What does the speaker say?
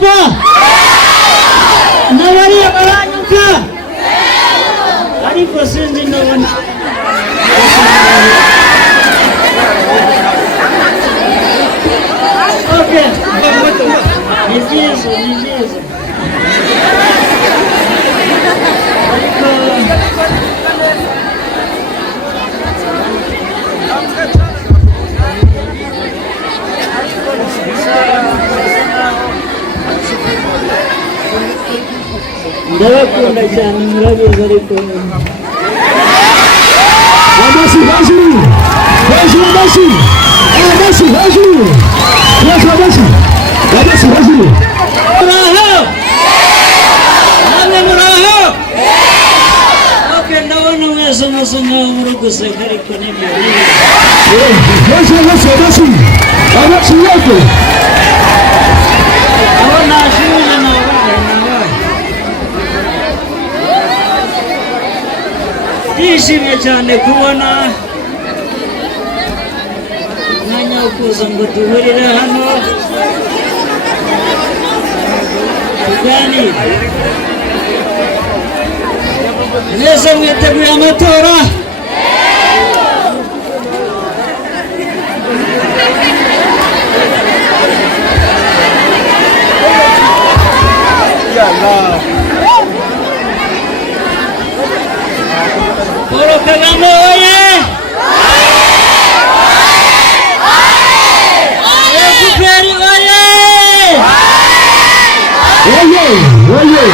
baranyumva n'abariya baranyumva ariko sinzi ndabona okay ni byiza ndabakunda cyane murabizi ariko amashyi hejuru amashyi hejuru amashyi hejuru muraho okay ndabona mwese musa nkaho muri guseka ariko nibyo amashyi yego aho nashimye ndishimye cyane kubona umwanya wo kuza ngo duhurire hano tuganire mwese mwiteguye amatora Paul Kagame oye! FPR oye! Oye!